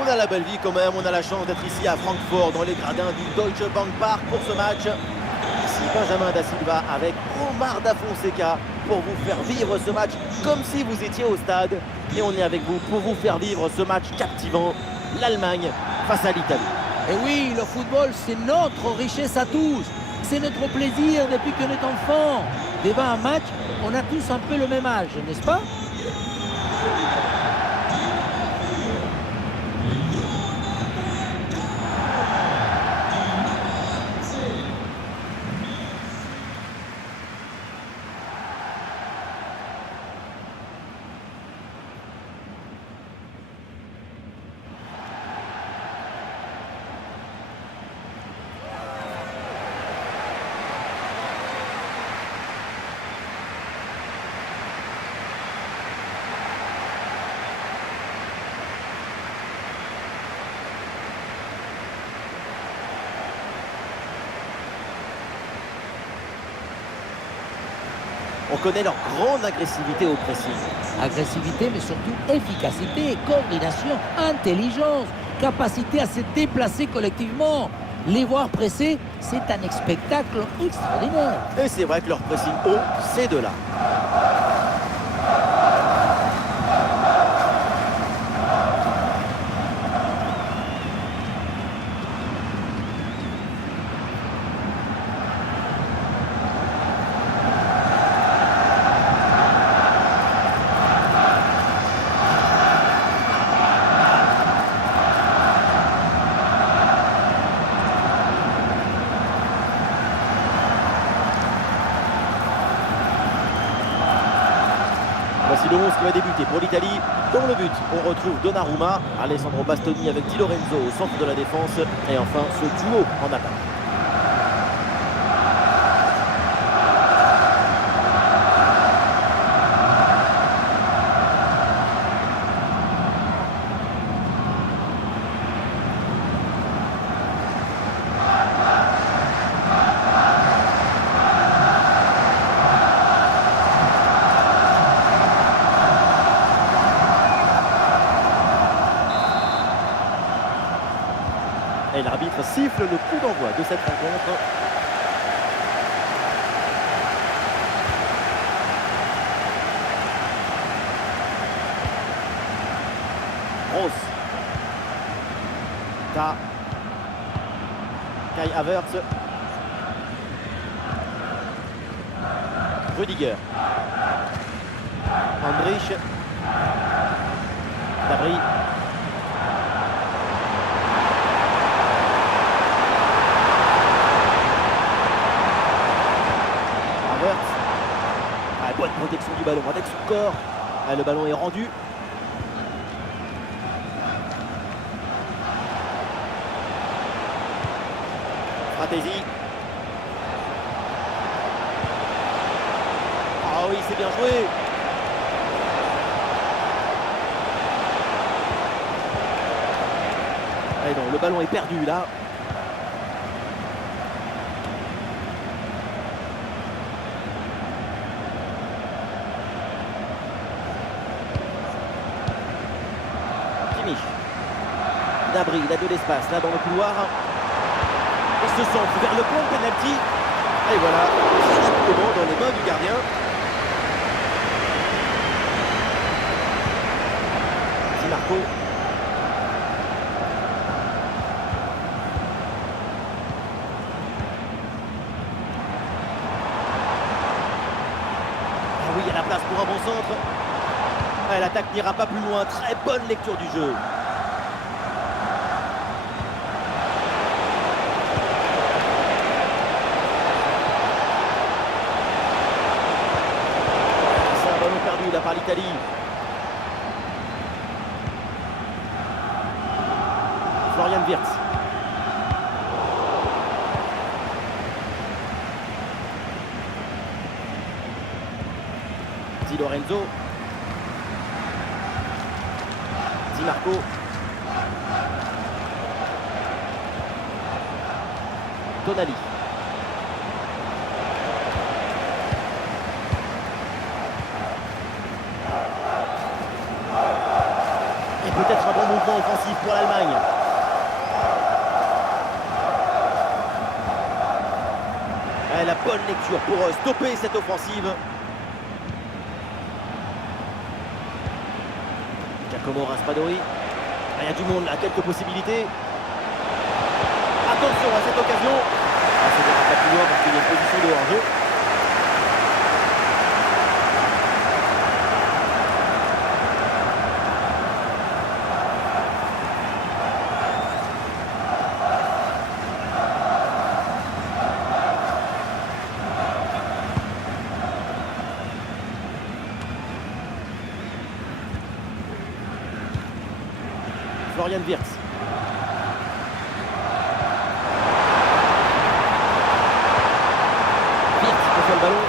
On a la belle vie quand même, on a la chance d'être ici à Francfort, dans les gradins du Deutsche Bank Park pour ce match. Ici Benjamin Da Silva avec Omar Da Fonseca pour vous faire vivre ce match comme si vous étiez au stade. Et on est avec vous pour vous faire vivre ce match captivant, l'Allemagne face à l'Italie. Et oui, le football, c'est notre richesse à tous. C'est notre plaisir depuis qu'on est enfant. Devant un match, on a tous un peu le même âge, n'est-ce pas? On connaît leur grande agressivité au pressing. Agressivité, mais surtout efficacité, coordination, intelligence, capacité à se déplacer collectivement. Les voir presser, c'est un spectacle extraordinaire. Et c'est vrai que leur pressing haut, c'est de là. Voici le 11 qui va débuter pour l'Italie. Dans le but, on retrouve Donnarumma, Alessandro Bastoni avec Di Lorenzo au centre de la défense. Et enfin, ce duo en attaque. Et l'arbitre siffle le coup d'envoi de cette rencontre. Gross. Kai Havertz. Rudiger. Andrich. Dabry. Bonne protection du ballon avec son corps. Le ballon est rendu. Fratesi. Ah oui, c'est bien joué. Et non, le ballon est perdu là. Dabry, il a de l'espace là dans le couloir. Et ce centre vers le point de penalty. Et voilà, directement dans les mains du gardien. Di Marco. Ah oui, il y a la place pour un bon centre. Ah, l'attaque n'ira pas plus loin. Très bonne lecture du jeu. Là par l'Italie. Florian Wirtz. Di Lorenzo. Di Marco. Tonali. Peut-être un Bon mouvement offensif pour l'Allemagne. La bonne lecture pour stopper cette offensive. Giacomo Raspadori. Il y a du monde là, quelques possibilités. Attention à cette occasion. Ça ne pas plus loin parce qu'il y a une position de hors-jeu. Florian Wirtz. Wirtz reçoit le ballon.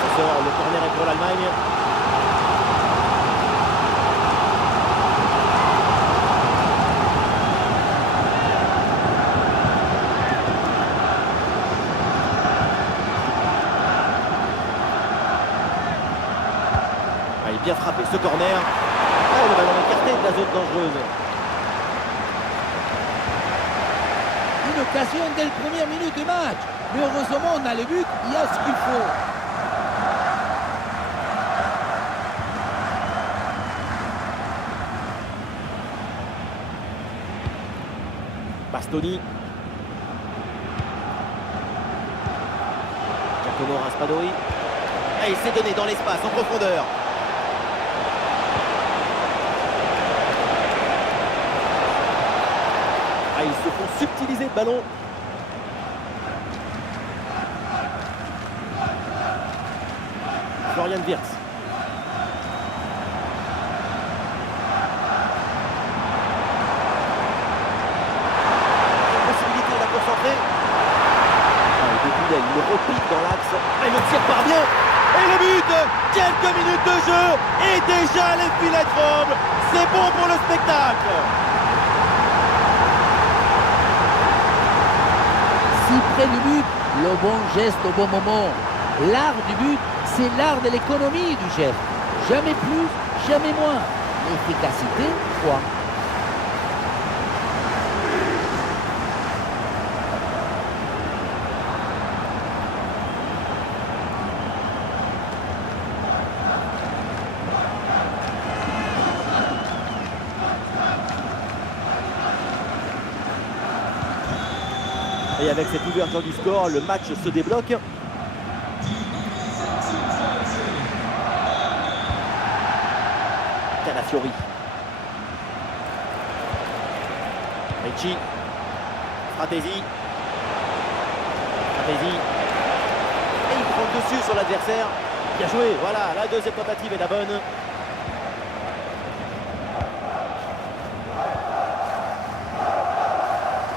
Ça sort, le corner est pour l'Allemagne. Il est bien frappé ce corner. Oh, le ballon écarté de la zone dangereuse. Une occasion dès les premières minutes du match. Mais heureusement, on a le but, il y a ce qu'il faut. Bastoni. Giacomo Raspadori. Et il s'est donné dans l'espace, en profondeur. Ils se font subtiliser le ballon. Florian Wirtz. Possibilité de la concentrer. Depuis là, il le repique dans l'axe. Et le tir parvient. Et le but. Quelques minutes de jeu. Et déjà les filets tremblent. C'est bon pour le spectacle. Si près du but, le bon geste au bon moment. L'art du but, c'est l'art de l'économie du chef. Jamais plus, jamais moins. L'efficacité, quoi. Et avec cette ouverture du score, le match se débloque. Calafiori. Ricci. Fratesi. Fratesi. Et il prend le dessus sur l'adversaire. Bien joué, voilà, la deuxième tentative est la bonne.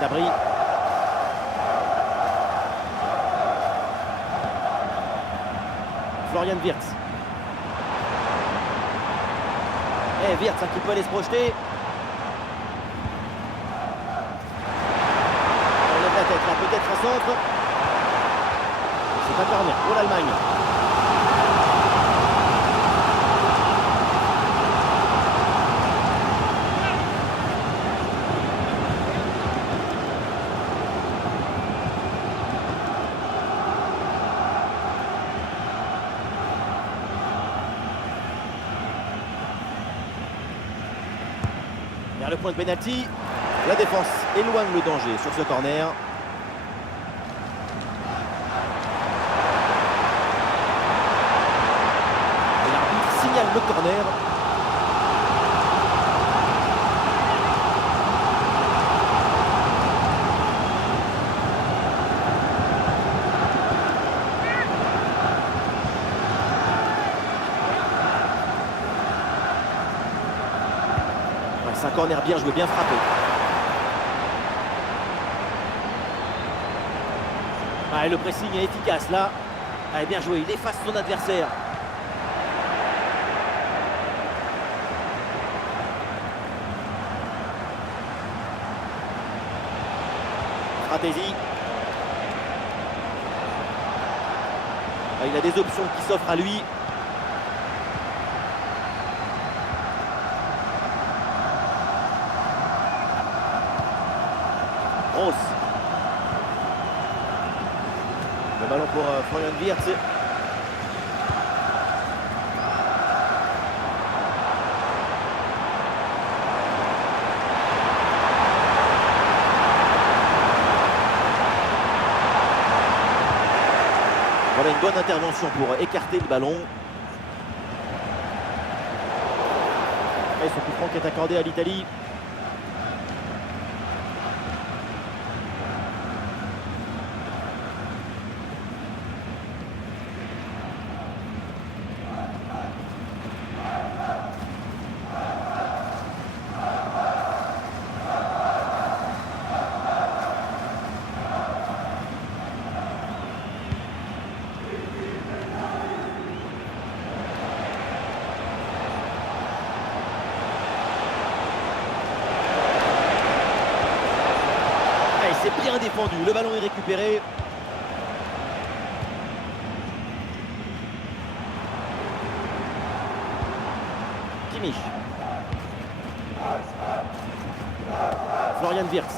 Dabry. Florian Wirtz. Et Wirtz qui peut aller se projeter. On lève la tête là, peut-être un centre. C'est un corner pour l'Allemagne. Vers le point de pénalty, la défense éloigne le danger sur ce corner. Et l'arbitre signale le corner. C'est un corner bien joué, bien frappé. Et le pressing est efficace là. Bien joué, il efface son adversaire. Fratesi. Il a des options qui s'offrent à lui. Rose. Le ballon pour Florian Wirtz. Voilà une bonne intervention pour écarter le ballon. Et ce coup franc qui est accordé à l'Italie. C'est bien défendu, le ballon est récupéré. Kimmich. Florian Wirtz.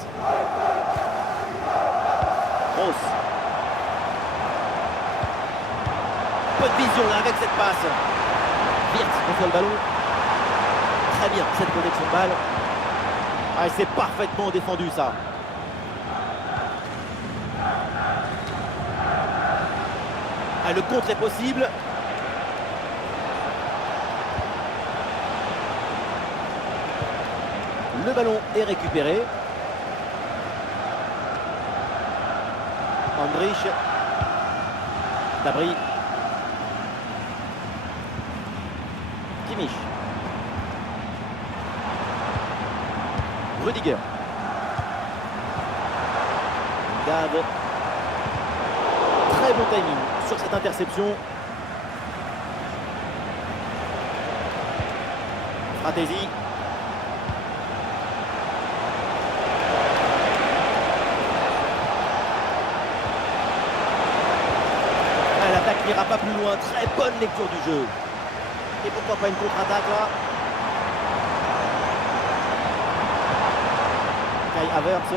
Rose. Peu de vision là avec cette passe. Wirtz reçoit le ballon. Très bien cette connexion de balle. Ah, c'est parfaitement défendu ça. Ah, le contre est possible. Le ballon est récupéré. Andrich. Dabry. Kimmich. Rudiger. Dave. Très bon timing sur cette interception. Fratesi. L'attaque n'ira pas plus loin. Très bonne lecture du jeu. Et pourquoi pas une contre-attaque là? Kai Havertz.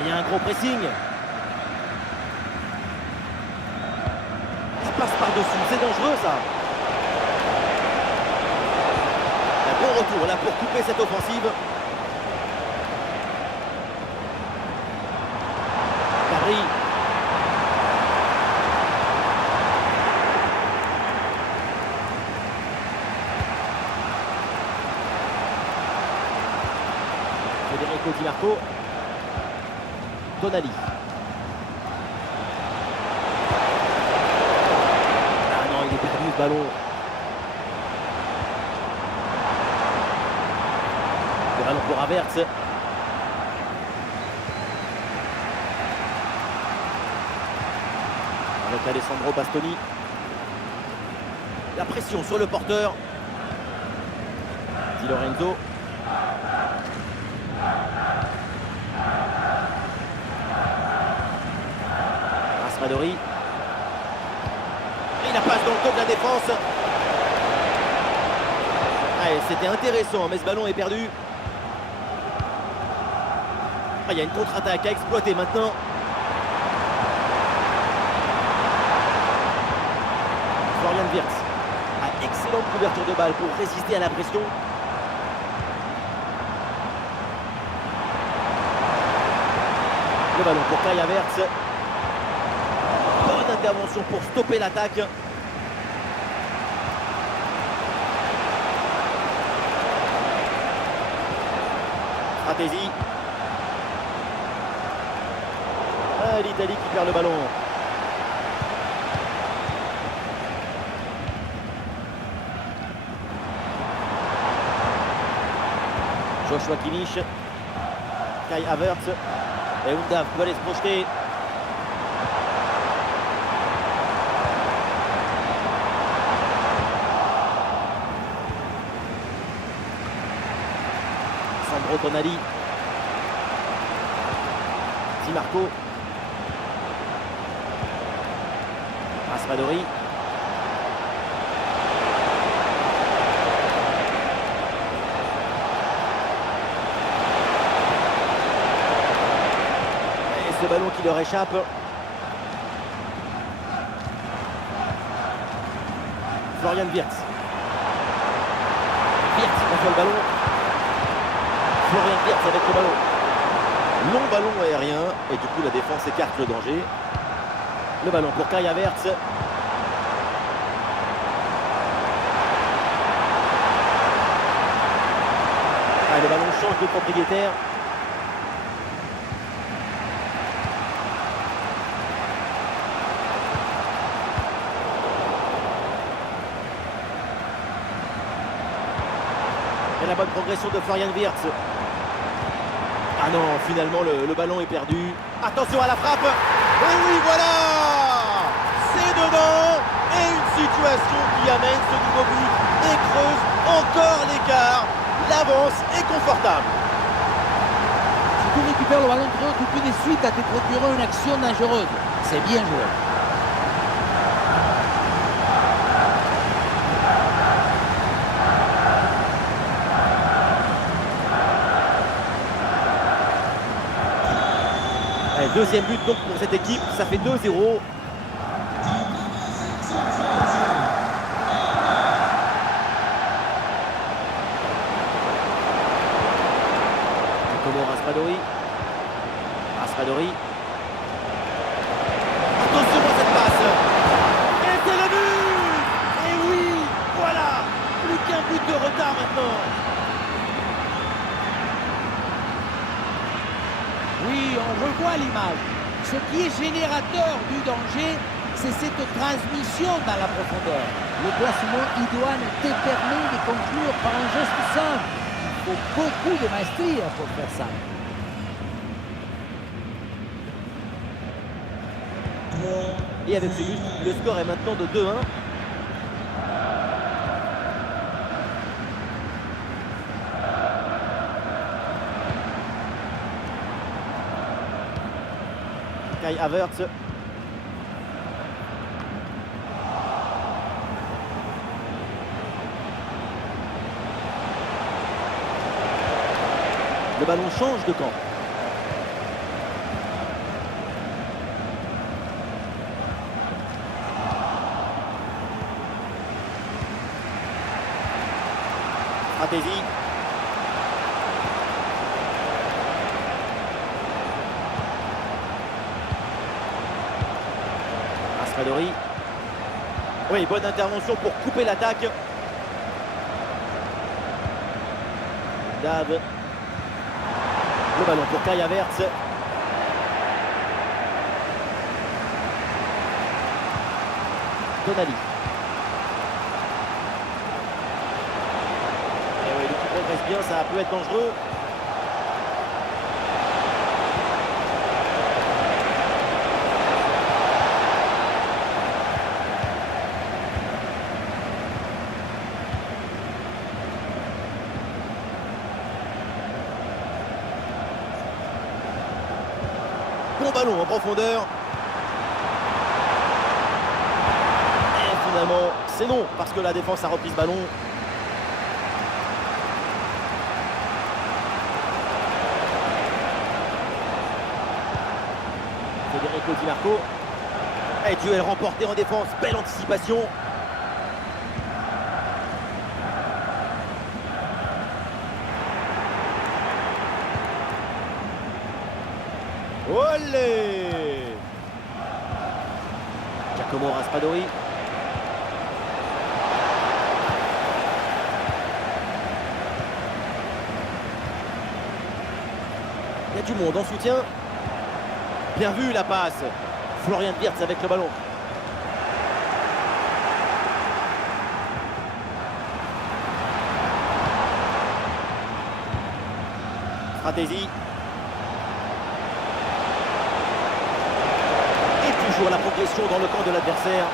Il y a un gros pressing. Ça passe par-dessus. C'est dangereux ça. Un bon retour là pour couper cette offensive. Dabry. Federico Di Marco. Tonali. Ah non, il est perdu ce ballon. Le ballon pour Havertz. Avec Alessandro Bastoni. La pression sur le porteur. Di Lorenzo. Raspadori. Et la passe dans le dos de la défense. Allez, c'était intéressant, mais ce ballon est perdu. Ah, il y a une contre-attaque à exploiter maintenant. Florian Wirtz a excellente couverture de balle pour résister à la pression. Le ballon pour Kai Havertz. Bonne intervention pour stopper l'attaque. Fratesi. Ah, l'Italie qui perd le ballon. Joshua Kimmich. Kai Havertz. Et Undav peut aller se projeter. Sandro Tonali. Di Marco. Raspadori. ce ballon qui leur échappe. Florian Wirtz. Wirtz reçoit le ballon. Florian Wirtz avec le ballon. Long ballon aérien. Et du coup, la défense écarte le danger. Le ballon pour Kai Havertz. Ah, le ballon change de propriétaire. Et la bonne progression de Florian Wirtz. Ah non, finalement le ballon est perdu. Attention à la frappe. Et oui, voilà. C'est dedans. Et une situation qui amène ce nouveau but et creuse encore l'écart. L'avance est confortable. Si tu récupères le ballon très haut, tu peux de suite à te procurer une action dangereuse. C'est bien joué. Allez, deuxième but donc pour cette équipe, ça fait 2-0. Raspadori. Raspadori. Attention à cette passe. Et c'est le but. Et oui, voilà. Plus qu'un but de retard maintenant. Oui, on revoit l'image. Ce qui est générateur du danger, c'est cette transmission dans la profondeur. Le placement idoine te permet de conclure par un geste simple. Il faut beaucoup de maestria pour faire ça. Et avec ce but, le score est maintenant de 2-1. Kai Havertz. Le ballon change de camp. Stratégie. Raspadori. Oui, bonne intervention pour couper l'attaque. Dave. Le ballon pour Kai Havertz. Tonali. Et oui, l'équipe progresse bien, ça peut être dangereux. Bon ballon en profondeur. Et finalement, c'est non, parce que la défense a repris ce ballon. Federico Di Marco. Et duel remporté en défense. Belle anticipation. Olé! Giacomo Raspadori. Il y a du monde en soutien. Bien vu la passe. Florian Wirtz avec le ballon. Stratégie. Toujours la progression dans le camp de l'adversaire.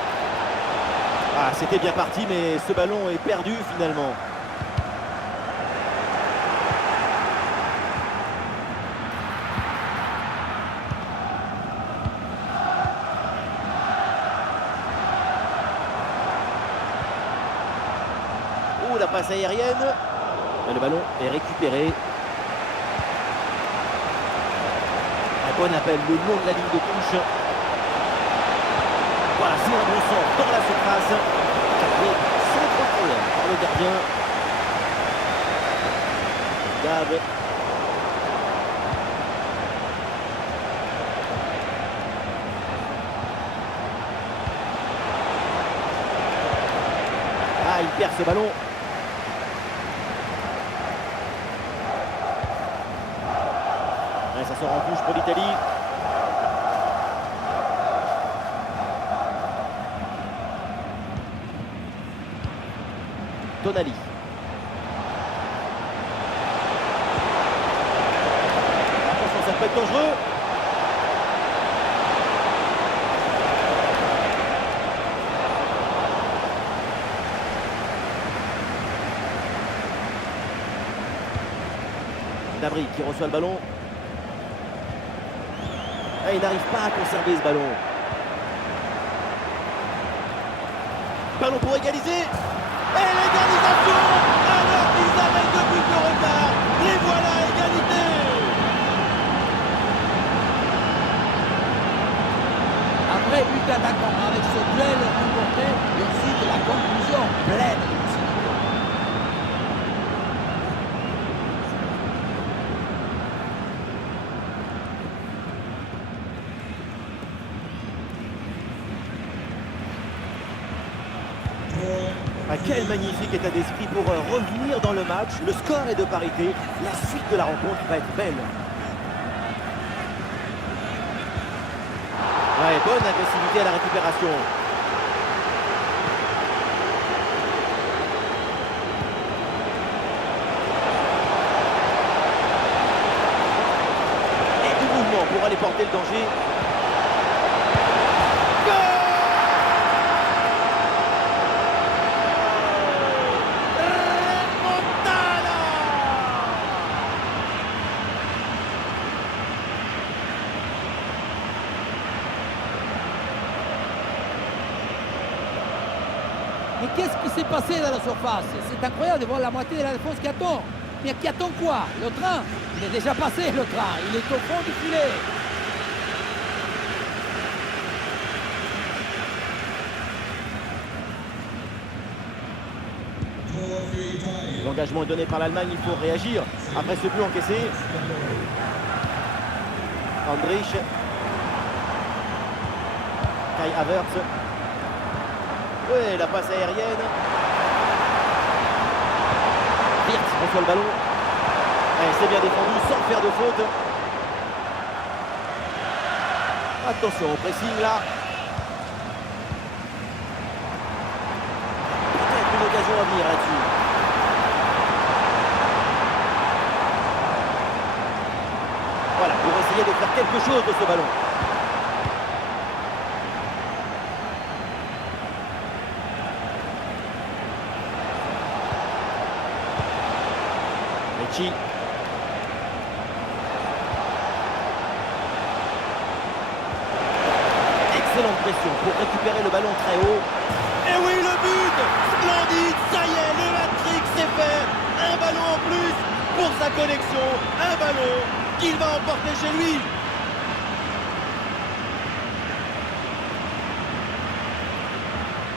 Ah, c'était bien parti, mais ce ballon est perdu finalement. Oh, la passe aérienne. Mais le ballon est récupéré. Bon appel le long de la ligne de touche. Voilà, c'est un bon sort dans la surface. Capté sans trop de problème par le gardien. Gab. Ah, il perd ce ballon. Ouais, ça sort en touche pour l'Italie. Tonali. Attention, ça peut être dangereux. Nabri qui reçoit le ballon. Et il n'arrive pas à conserver ce ballon. Ballon pour égaliser. Et l'égalisation alors qu'ils avaient 2 buts de retard. Les voilà, égalité. Après but d'attaquant avec ce duel remporté et ensuite la conclusion pleine de lucidité. Ah, quel magnifique état d'esprit pour revenir dans le match. Le score est de parité. La suite de la rencontre va être belle. Ouais, bonne agressivité à la récupération. Et du mouvement pour aller porter le danger. Mais qu'est-ce qui s'est passé dans la surface? C'est incroyable de voir la moitié de la défense qui attend. Mais qui attend quoi? Le train? Il est déjà passé le train. Il est au fond du filet. L'engagement est donné par l'Allemagne, il faut réagir après ce but encaissé. Andrich. Kai Havertz. Oui, la passe aérienne. Wirtz reçoit le ballon. C'est bien défendu sans faire de faute. Attention au pressing là. Peut-être une occasion à venir là-dessus. Voilà, pour essayer de faire quelque chose de ce ballon. Ricci. Excellente pression pour récupérer le ballon très haut. Et oui, le but! Splendide, ça y est, le hat-trick c'est fait. Un ballon en plus pour sa collection. Un ballon qu'il va emporter chez lui.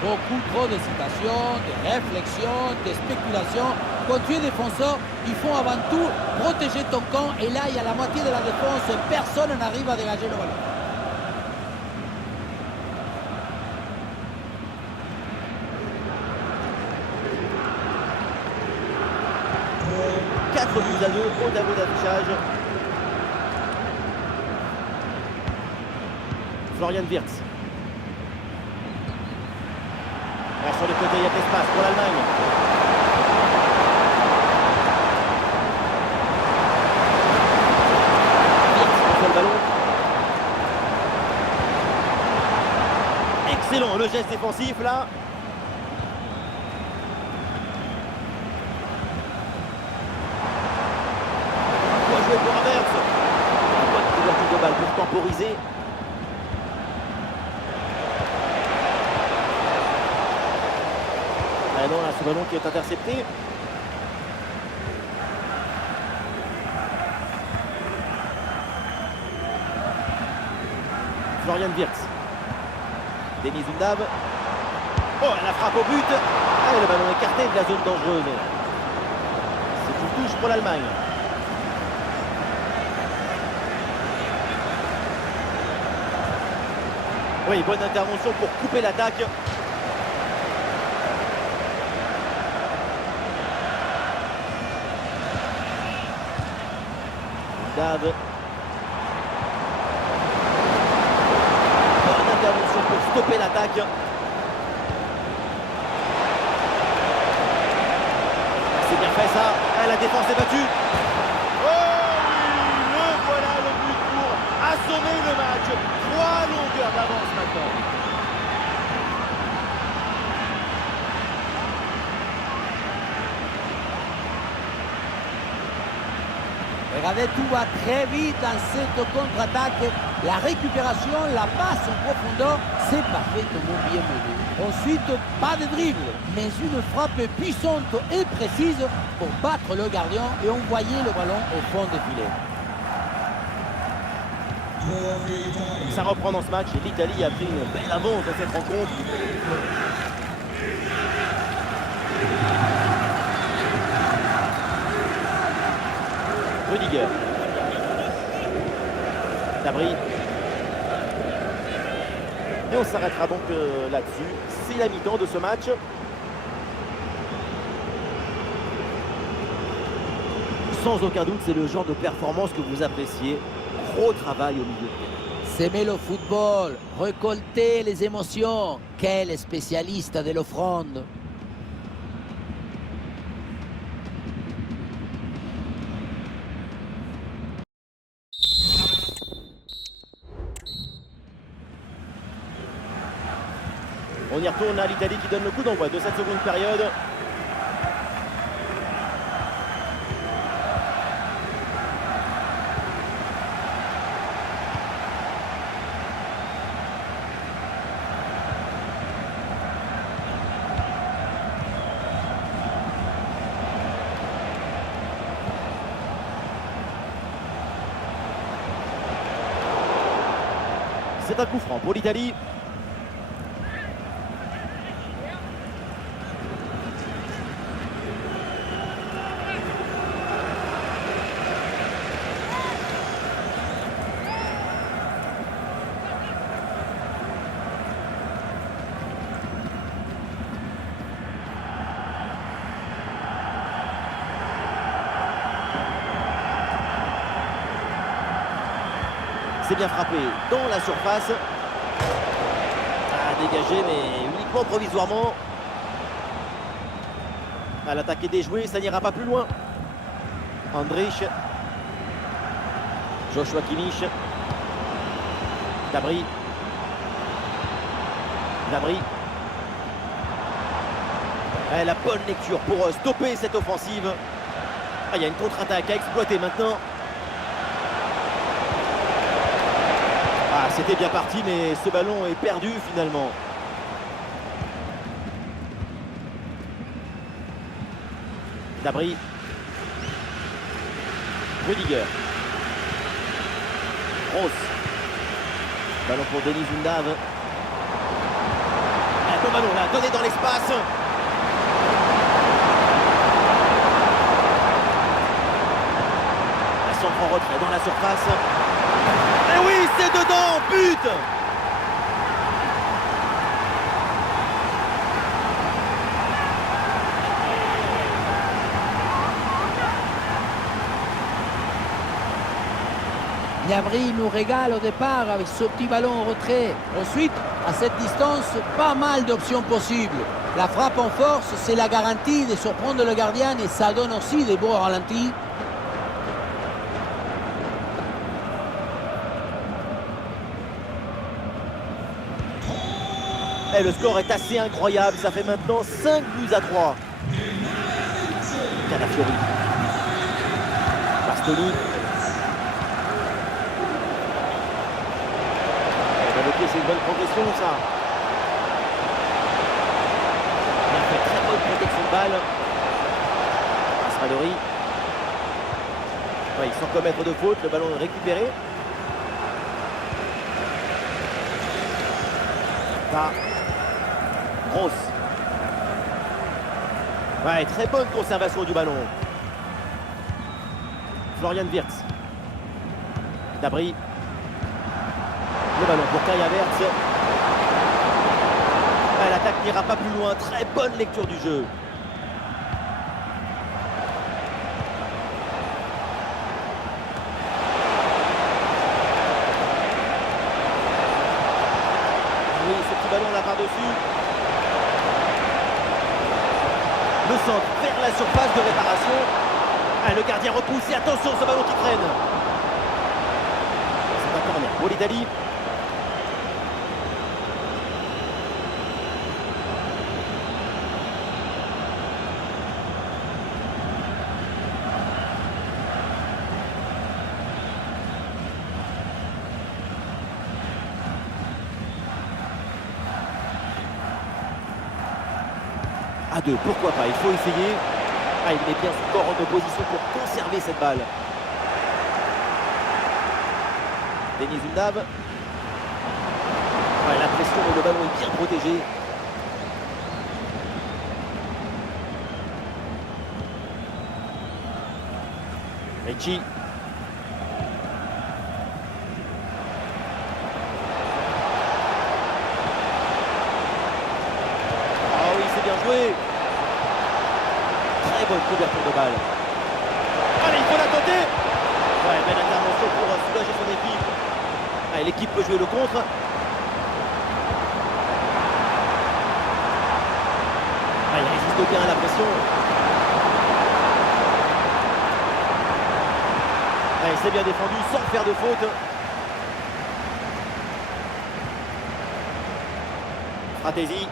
Beaucoup trop d'hésitation, de réflexion, de spéculation. Quand tu es défenseur, il faut avant tout protéger ton camp. Et là, il y a la moitié de la défense. Personne n'arrive à dégager le ballon. Quatre buts à 2 au tableau d'affichage. Florian Wirtz. Sur le côté, il y a de l'espace pour l'Allemagne. Wirtz sur le ballon. Excellent le geste défensif là. Bien joué pour Havertz. Bonne couverture de balle pour temporiser. Ah non, là, ce ballon qui est intercepté. Florian Wirtz. Denis Undav. Oh, la frappe au but. Ah, et le ballon écarté de la zone dangereuse. C'est une touche pour l'Allemagne. Oui, bonne intervention pour couper l'attaque. Undav. Bonne intervention pour stopper l'attaque. C'est bien fait ça. Ah, la défense est battue. Oh oui, le voilà le but pour assommer le match. 3 longueurs d'avance maintenant. Regardez, tout va très vite dans cette contre-attaque. La récupération, la passe en profondeur, c'est parfaitement bien mené. Ensuite, pas de dribble, mais une frappe puissante et précise pour battre le gardien et envoyer le ballon au fond du filet. Ça reprend dans ce match et l'Italie a pris une belle avance dans cette rencontre. Rudiger. Gnabry. Et on s'arrêtera donc là-dessus. C'est la mi-temps de ce match. Sans aucun doute, c'est le genre de performance que vous appréciez. Gros travail au milieu de terrain. S'aimer le football, récolter les émotions. Quel spécialiste de l'offrande. On y retourne à l'Italie qui donne le coup d'envoi de cette seconde période. C'est un coup franc pour l'Italie. C'est bien frappé dans la surface. Ah, dégagé, mais uniquement provisoirement. Ah, l'attaque est déjouée, ça n'ira pas plus loin. Andrich. Joshua Kimmich. Gnabry. Gnabry. Ah, la bonne lecture pour stopper cette offensive. Ah, il y a une contre-attaque à exploiter maintenant. Ah, c'était bien parti, mais ce ballon est perdu finalement. Gnabry. Rudiger. Rose. Ballon pour Denis Undav. Un bon ballon là, donné dans l'espace. Un centre en retrait dans la surface. Et oui, c'est dedans, but! Gnabry nous régale au départ avec ce petit ballon en retrait. Ensuite, à cette distance, pas mal d'options possibles. La frappe en force, c'est la garantie de surprendre le gardien et ça donne aussi des beaux ralentis. Et le score est assez incroyable, ça fait maintenant 5 buts à 3. Calafiori. Bastoni. C'est une bonne progression ça. Il a fait très bonne protection de balle. Raspadori. Ouais, sans commettre de faute, le ballon est récupéré. Kepa. Gross. Ouais, très bonne conservation du ballon. Florian Wirtz. Gnabry. Le ballon pour Kai Havertz. Ouais, l'attaque n'ira pas plus loin. Très bonne lecture du jeu. Oui, ce petit ballon là par-dessus. Le centre vers la surface de réparation. Ah, le gardien repousse et attention ce ballon qui traîne. C'est un corner pour l'Italie. À deux, pourquoi pas, il faut essayer. Ah, il met bien son corps en opposition pour conserver cette balle. Denis Undav. Ouais, la pression, mais le ballon est bien protégé. Ricci. Ah oui, c'est bien joué. Très bonne couverture de balle. Allez, il faut la tenter. Ouais, belle intervention pour soulager son équipe. Allez, l'équipe peut jouer le contre. Ah, il résiste bien à la pression. Allez, c'est bien défendu sans faire de faute. Stratégie.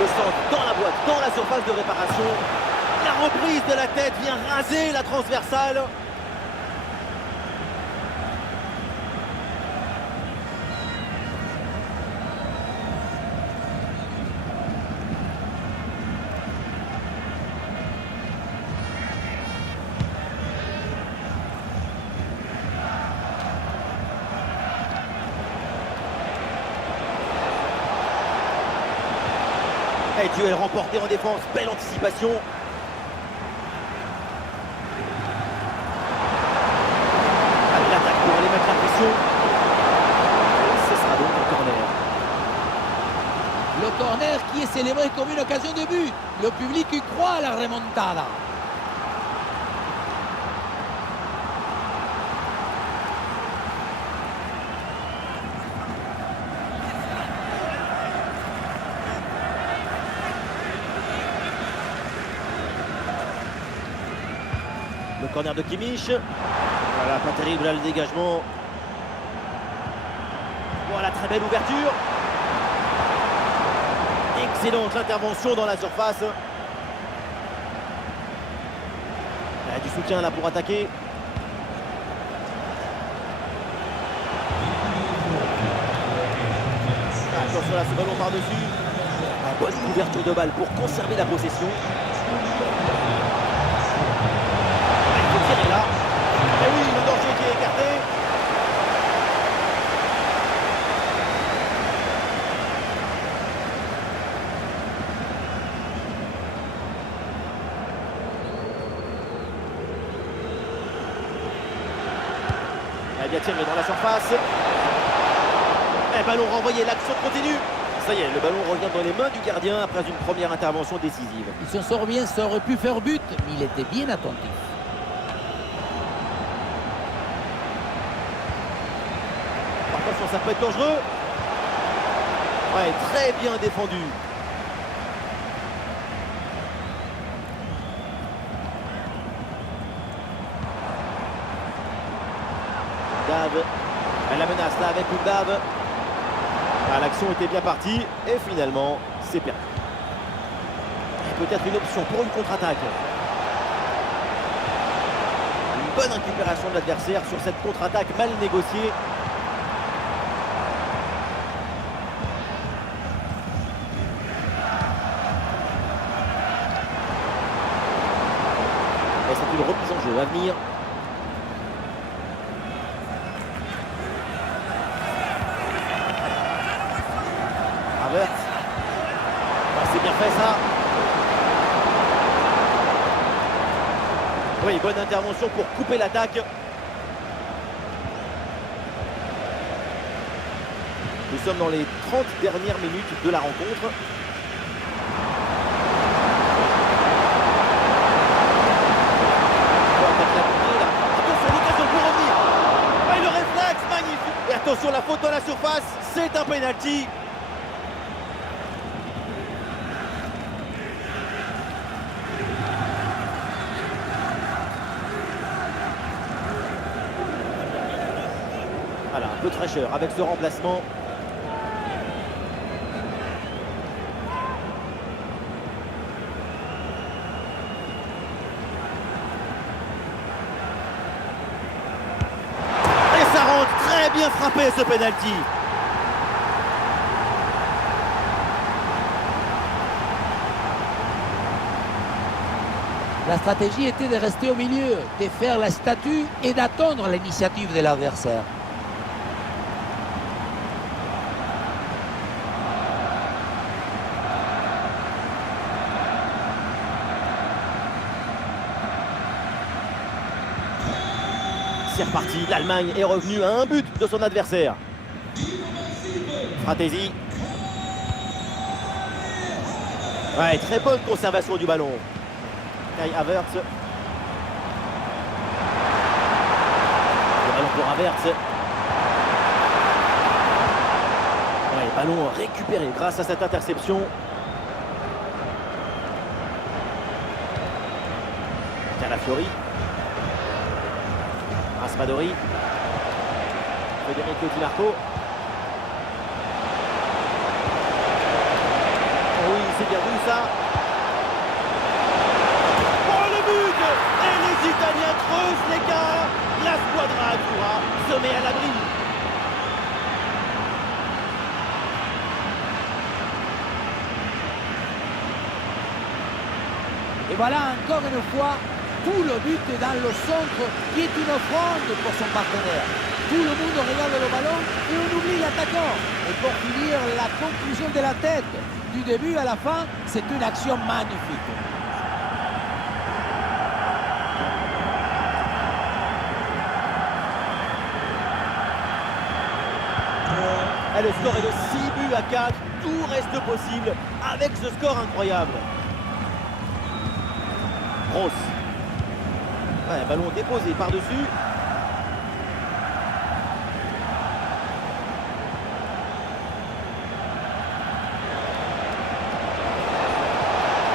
Le centre dans la boîte, dans la surface de réparation. La reprise de la tête vient raser la transversale. Et duel remporté en défense, belle anticipation. Allez, l'attaque pour aller mettre la pression. Ce sera donc un corner. Le corner qui est célébré comme une occasion de but. Le public y croit à la remontada. Le corner de Kimmich. Voilà, pas terrible là le dégagement. Voilà, très belle ouverture. Excellente intervention dans la surface. Il y a du soutien là pour attaquer. Attention là, ce ballon par-dessus. Bonne couverture de balle pour conserver la possession. Là. Et oui, le danger qui est écarté. Elle bien tiré dans la surface. Et ballon renvoyé, l'action continue. Ça y est, le ballon revient dans les mains du gardien après une première intervention décisive. Il s'en sort bien, ça aurait pu faire but, mais il était bien attentif. Attention, ça peut être dangereux. Ouais, très bien défendu. Undav. Elle la menace là avec Undav. Ah, l'action était bien partie et finalement, c'est perdu. Et peut-être une option pour une contre-attaque. Une bonne récupération de l'adversaire sur cette contre-attaque mal négociée. Et c'est une remise en jeu à venir. Havertz. Ah, c'est bien fait ça. Oui, bonne intervention pour couper l'attaque. Nous sommes dans les 30 dernières minutes de la rencontre. Attention, l'occasion pour revenir. Et le réflexe, magnifique. Et attention, la faute dans la surface, c'est un penalty. Voilà, un peu de fraîcheur avec ce remplacement. Et ça rentre, très bien frappé ce penalty. La stratégie était de rester au milieu, de faire la statue et d'attendre l'initiative de l'adversaire. C'est reparti, l'Allemagne est revenue à un but de son adversaire. Fratesi. Ouais, très bonne conservation du ballon. Kai Havertz. Le ballon pour Havertz. Ouais, ballon récupéré grâce à cette interception. Calafiori. Raspadori. Federico Di Marco. Oui, c'est bien vu ça. Oh, le but! Et les Italiens creusent l'écart. La squadra Azzurra se met à l'abri. Et voilà encore une fois tout le but dans le centre qui est une offrande pour son partenaire. Tout le monde regarde le ballon et on oublie l'attaquant. Et pour finir, la conclusion de la tête, du début à la fin, c'est une action magnifique. Et le score est de 6 buts à 4. Tout reste possible avec ce score incroyable. Gross. Ouais, ballon déposé par-dessus.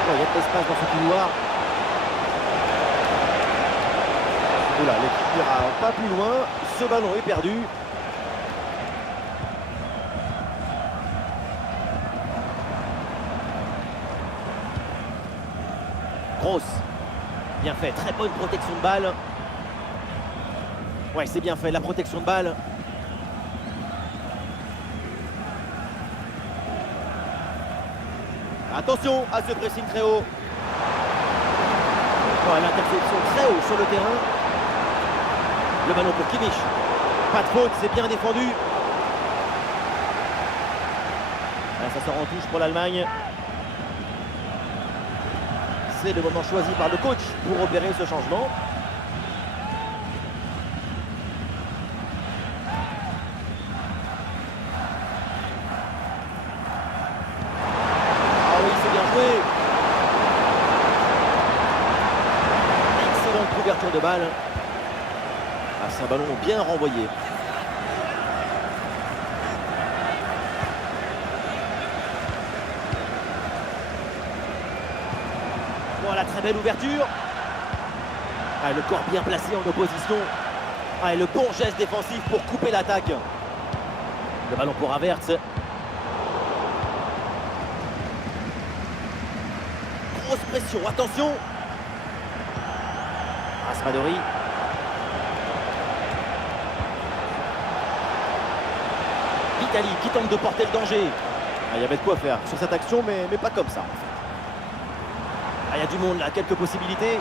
Il y a de l'espace dans ce couloir. Oula, l'équipe n'ira pas plus loin. Ce ballon est perdu. Gross. Bien fait, très bonne protection de balle. Ouais, c'est bien fait, la protection de balle. Attention à ce pressing très haut. Ouais, l'interception très haut sur le terrain. Le ballon pour Kimmich. Pas de faute, c'est bien défendu. Là, ça sort en touche pour l'Allemagne. C'est le moment choisi par le coach pour opérer ce changement. Ah oui, c'est bien joué. Excellente couverture de balle. Ah, c'est un ballon bien renvoyé. Voilà, très belle ouverture. Ah, le corps bien placé en opposition. Ah, et le bon geste défensif pour couper l'attaque. Le ballon pour Havertz. Grosse pression, attention. Raspadori. L'Italie qui tente de porter le danger. Ah, il y avait de quoi faire sur cette action, mais pas comme ça. Ah, il y a du monde là, quelques possibilités.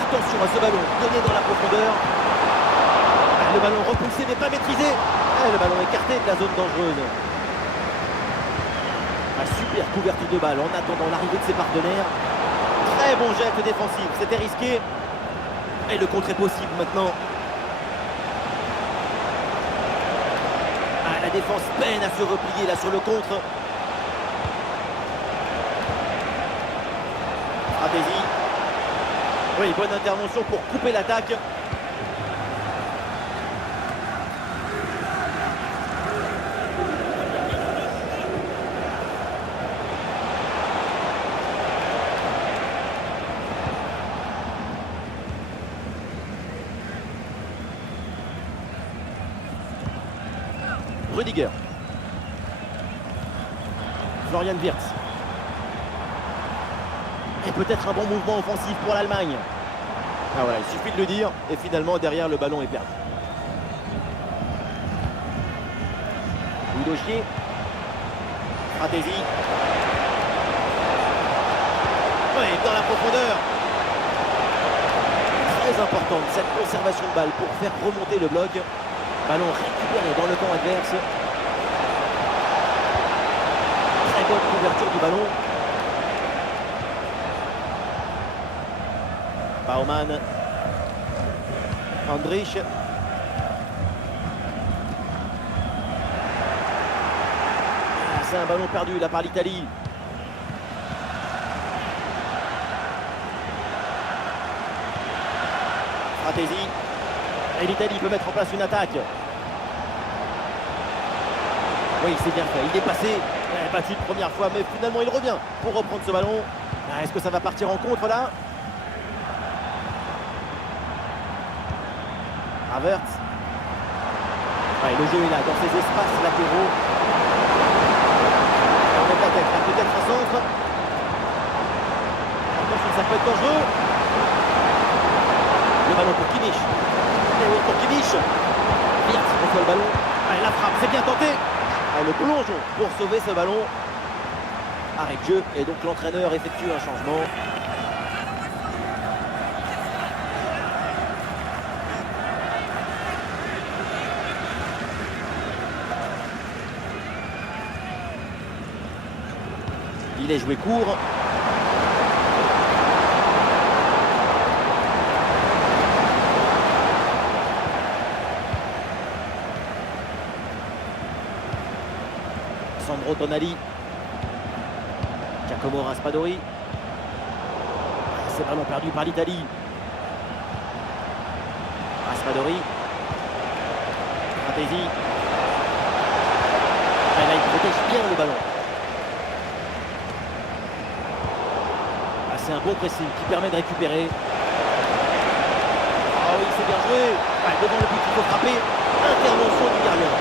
Attention à ce ballon, donné dans la profondeur. Ah, le ballon repoussé mais pas maîtrisé. Ah, le ballon écarté de la zone dangereuse. Super couverture de balle en attendant l'arrivée de ses partenaires. Très bon geste défensif, c'était risqué. Et le contre est possible maintenant. La défense peine à se replier là sur le contre. Fratesi. Oui, bonne intervention pour couper l'attaque. Rudiger. Florian Wirtz. Et peut-être un bon mouvement offensif pour l'Allemagne. Ah voilà, il suffit de le dire. Et finalement, derrière, le ballon est perdu. Udochier. Fratesi. Oui, dans la profondeur. Très importante cette conservation de balle pour faire remonter le bloc. Ballon récupéré dans le camp adverse. Très bonne couverture du ballon. Baumann. Andrich. C'est un ballon perdu là par l'Italie. Fratesi. Et l'Italie peut mettre en place une attaque. Oui, c'est bien fait. Il est passé. Il a battu une première fois, mais finalement il revient pour reprendre ce ballon. Est-ce que ça va partir en contre là? Havertz. Ouais, le jeu est là, dans ces espaces latéraux. On met la tête, là, peut-être un centre. Attention, ça peut être dangereux. Le ballon pour Kimmich. Et oui, pour Kimmich. Wirtz reçoit le ballon. Allez, la frappe, c'est bien tenté. Allez, le plongeon pour sauver ce ballon. Arrêt de jeu. Et donc l'entraîneur effectue un changement. Il est joué court. Sandro Tonali. Giacomo Raspadori. C'est ballon perdu par l'Italie. Raspadori. Fratesi. Et là, il protège bien le ballon. C'est un bon pressing qui permet de récupérer. Ah oui, c'est bien joué. Ouais, devant le but, il faut frapper. Intervention du gardien.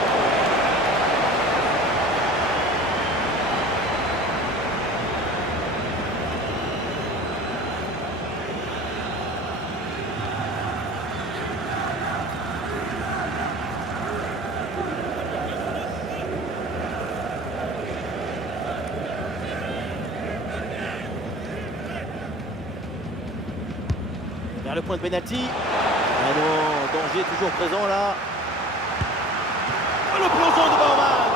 Vers le point de pénalty. Ah non, danger toujours présent là. Le plongeon de Baumann.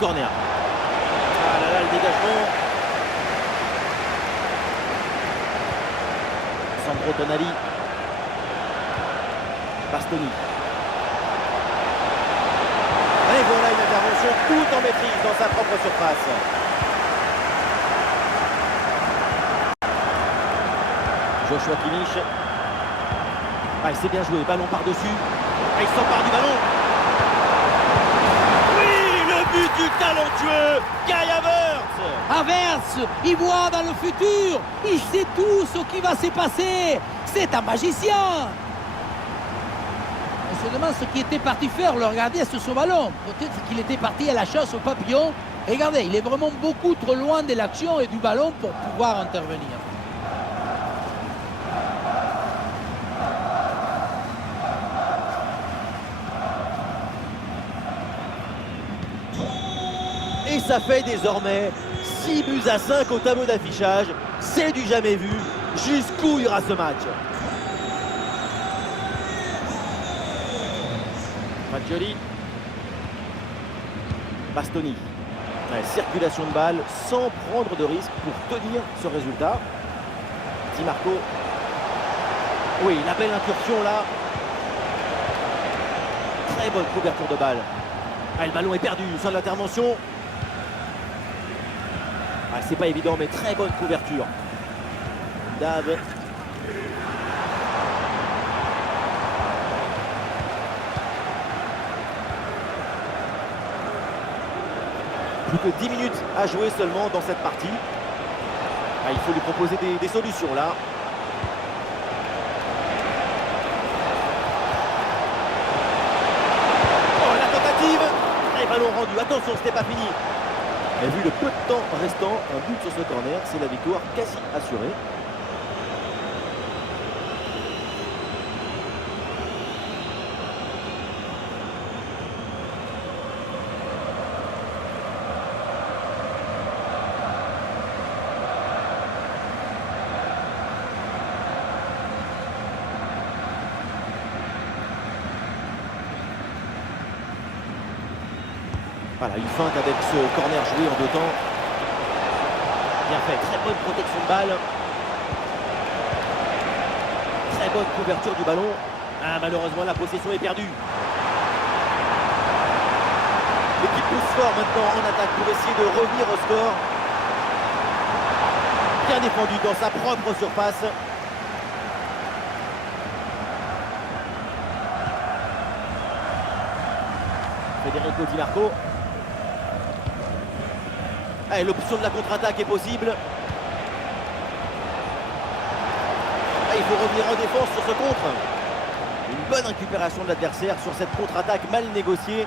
Corner. Ah là là, le dégagement. Sandro Tonali. Bastoni. Et voilà une intervention tout en maîtrise dans sa propre surface. Joshua Kimmich. Ah, il s'est bien joué, ballon par-dessus. Ah, il s'empare du ballon. Oui, le but du talentueux Kai Havertz. Havertz, il voit dans le futur, il sait tout ce qui va se passer. C'est un magicien. On se demande ce qu'il était parti faire, le regarder sur ce ballon. Peut-être qu'il était parti à la chasse au papillon. Regardez, il est vraiment beaucoup trop loin de l'action et du ballon pour pouvoir intervenir. ça fait désormais 6 buts à 5 au tableau d'affichage. C'est du jamais vu. Jusqu'où ira ce match? Fagioli. Bastoni. Ouais, circulation de balle sans prendre de risque pour tenir ce résultat. Di Marco. Oui, la belle incursion là. Très bonne couverture de balle. Ah, le ballon est perdu sans l'intervention. Ah, c'est pas évident, mais très bonne couverture. Dave. Plus que 10 minutes à jouer seulement dans cette partie. Ah, il faut lui proposer des solutions là. Oh, la tentative! Et ballon rendu. Attention, ce n'est pas fini. Et vu le peu de temps restant, un but sur ce corner, c'est la victoire quasi assurée. Voilà, une feinte avec ce corner joué en 2 temps. Bien fait, très bonne protection de balle. Très bonne couverture du ballon. Ah, malheureusement, la possession est perdue. L'équipe pousse fort maintenant en attaque pour essayer de revenir au score. Bien défendu dans sa propre surface. Federico Di Marco. Allez, l'option de la contre-attaque est possible. Ah, il faut revenir en défense sur ce contre. Une bonne récupération de l'adversaire sur cette contre-attaque mal négociée.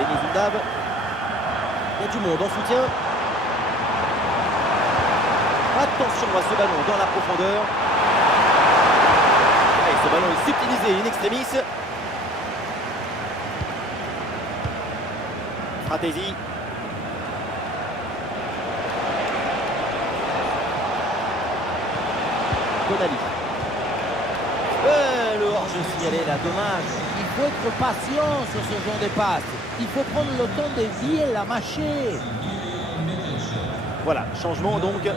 Denis Zundab. Il y a du monde en soutien. Attention à ce ballon dans la profondeur. Allez, ce ballon est subtilisé in extremis. Fratesi. Tonali. Le hors-jeu signalé là, dommage. Il faut être patient sur ce genre de passe. Il faut prendre le temps de bien la mâcher. Voilà, changement donc.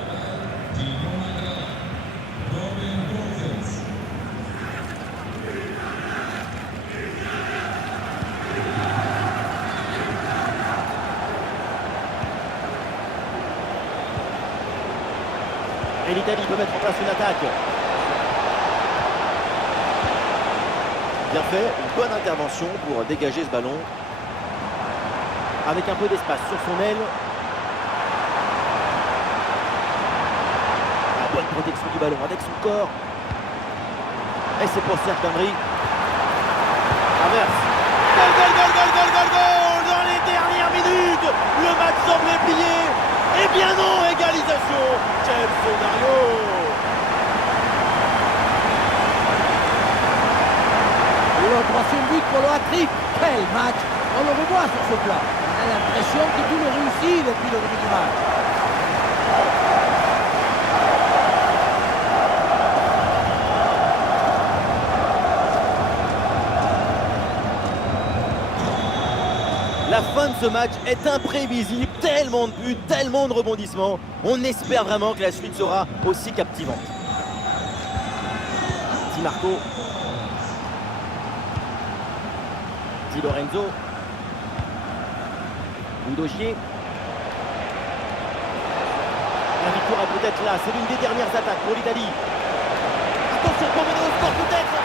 Et l'Italie peut mettre en place une attaque. Bien fait, une bonne intervention pour dégager ce ballon. Avec un peu d'espace sur son aile. La bonne protection du ballon avec son corps. Et c'est pour Serge Gnabry. Averse. Goal, goal, goal, goal, goal, goal, goal dans les dernières minutes. Le match semblait plié. Eh bien non, égalisation. Quel scénario. Le troisième but pour le hat-trick. Quel match! On le revoit sur ce plat. On a l'impression que tout le réussit depuis le début du match. La fin de ce match est imprévisible, tellement de buts, tellement de rebondissements. On espère vraiment que la suite sera aussi captivante. Di Marco. Di Lorenzo. Udogie. La victoire est peut-être là, c'est l'une des dernières attaques pour l'Italie. Attention pour mener au score peut-être.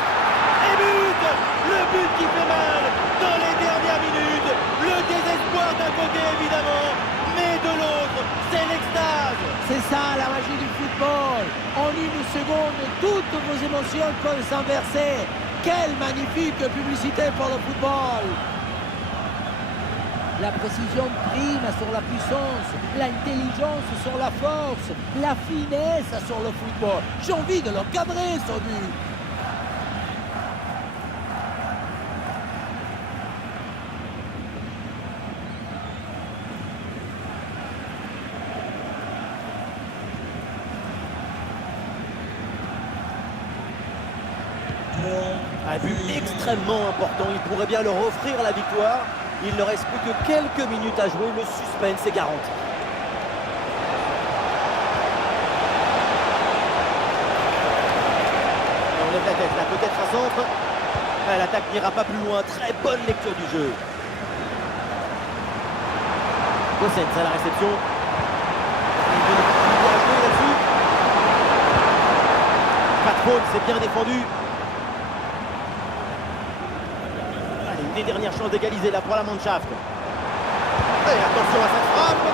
Et but! Le but qui fait mal dans les dernières minutes. Le désespoir d'un côté évidemment, mais de l'autre, c'est l'extase. C'est ça la magie du football. En une seconde, toutes vos émotions peuvent s'inverser. Quelle magnifique publicité pour le football! La précision prime sur la puissance, l'intelligence sur la force, la finesse sur le football. J'ai envie de l'encadrer, ce but. Un but extrêmement important, il pourrait bien leur offrir la victoire. Il ne reste plus que quelques minutes à jouer, le suspense est garanti. On lève la tête, là peut-être un centre. L'attaque n'ira pas plus loin, très bonne lecture du jeu. Gosens à la réception. Il veut bien jouer là-dessus. Pas de faute, c'est bien défendu. Allez, une des dernières chances d'égaliser là pour la Mannschaft. Et attention à cette frappe.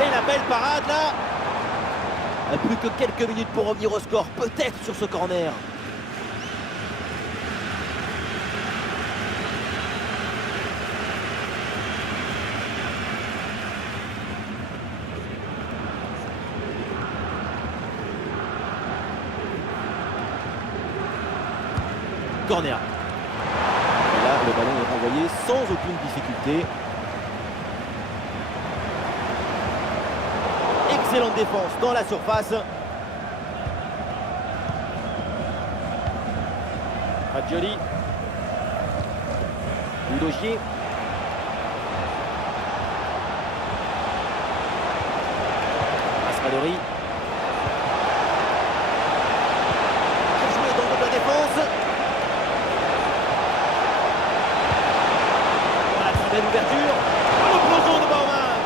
Et la belle parade là. Plus que quelques minutes pour revenir au score, peut-être sur ce corner. Corner. Et là, le ballon est renvoyé sans aucune difficulté. Excellente défense dans la surface. Fagioli. Udogie. Raspadori. Joué dans la défense. Belle ouverture, le plongeon de Baumann.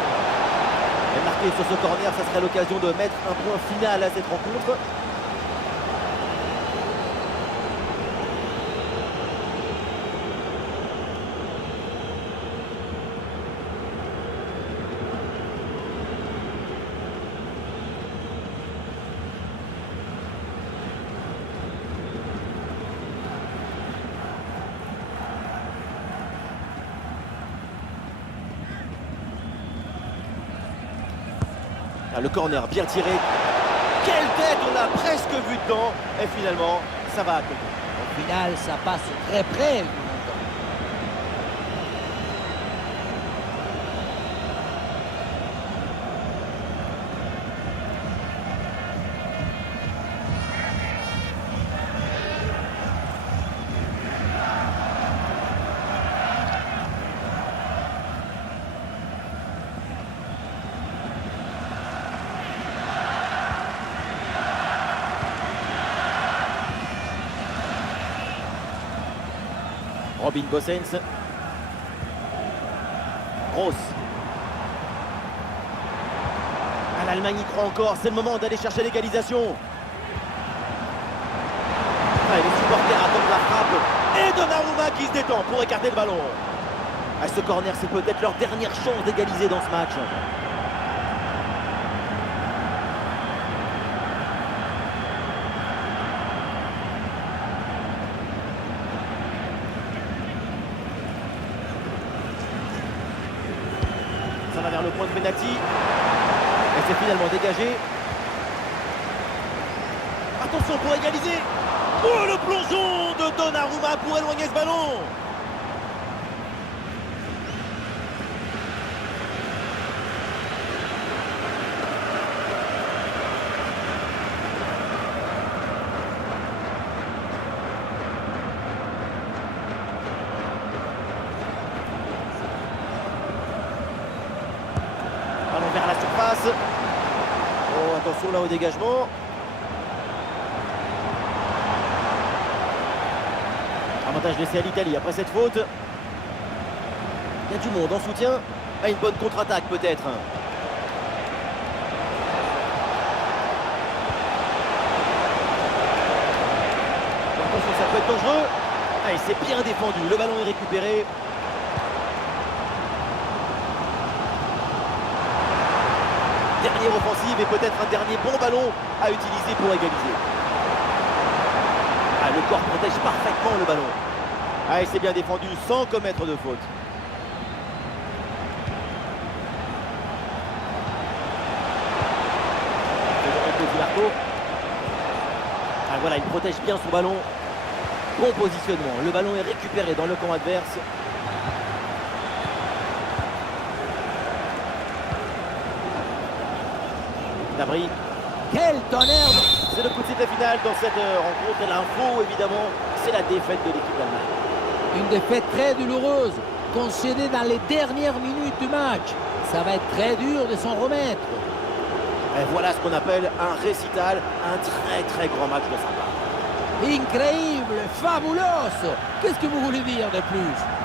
Et marqué sur ce corner, ça serait l'occasion de mettre un point final à cette rencontre. Le corner bien tiré. Quelle tête, on l'a presque vu dedans. Et finalement, ça va à côté. Au final, ça passe très près. Robin Gosens. Gross. L'Allemagne y croit encore, c'est le moment d'aller chercher l'égalisation. Les supporters attendent la frappe. Et Donnarumma qui se détend pour écarter le ballon. Ce corner, c'est peut-être leur dernière chance d'égaliser dans ce match. Ça va vers le point de pénalty. Et c'est finalement dégagé. Attention pour égaliser. Oh, le plongeon de Donnarumma pour éloigner ce ballon. Ballon vers la surface. Oh, attention là au dégagement. Avantage laissé à l'Italie après cette faute. Il y a du monde en soutien. Une bonne contre-attaque peut-être. Attention, ça peut être dangereux. Et c'est bien défendu. Le ballon est récupéré. Dernière offensive et peut-être un dernier bon ballon à utiliser pour égaliser. Le corps protège parfaitement le ballon. Et c'est bien défendu sans commettre de faute. Voilà, il protège bien son ballon. Bon positionnement. Le ballon est récupéré dans le camp adverse. Nabri. Quel tonnerre! C'est le coup de sifflet final dans cette rencontre. Et l'info, évidemment, c'est la défaite de l'équipe d'Allemagne. Une défaite très douloureuse, concédée dans les dernières minutes du match. Ça va être très dur de s'en remettre. Et voilà ce qu'on appelle un récital, un très grand match de sa part. Incroyable, fabuloso. Qu'est-ce que vous voulez dire de plus?